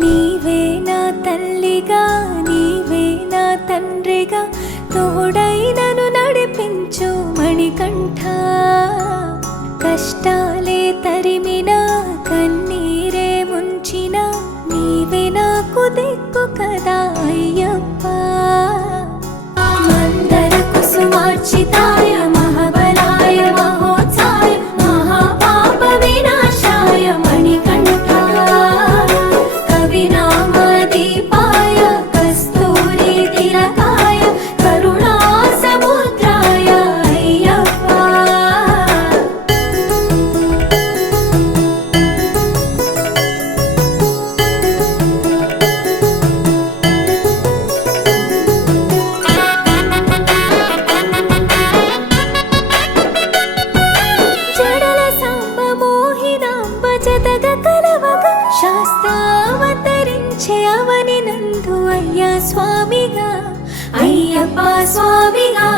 నీవే నా తల్లిగా నీవే నా తండ్రిగా తోడై నన్ను నడిపించు మణికంఠ కష్టాలే తరిమినా కన్నీరే ముంచినా నీవే నాకు దిక్కు కదా అయ్యప్ప మందర కుసుమార్చితాయ మహాబలాయ మహోత్సాయ మహాపాప వినాశాయ మణికంఠ కవినామదీపాయ కస్తూరి తిలకాయ కరుణా సముద్రాయ అయ్యప్ప జడల సాంబ మోహినాంబ జతగ కలవగ శాస్త్రావతరించే అవని నందు అయ్యా స్వామిగా అయ్యప్ప స్వామిగా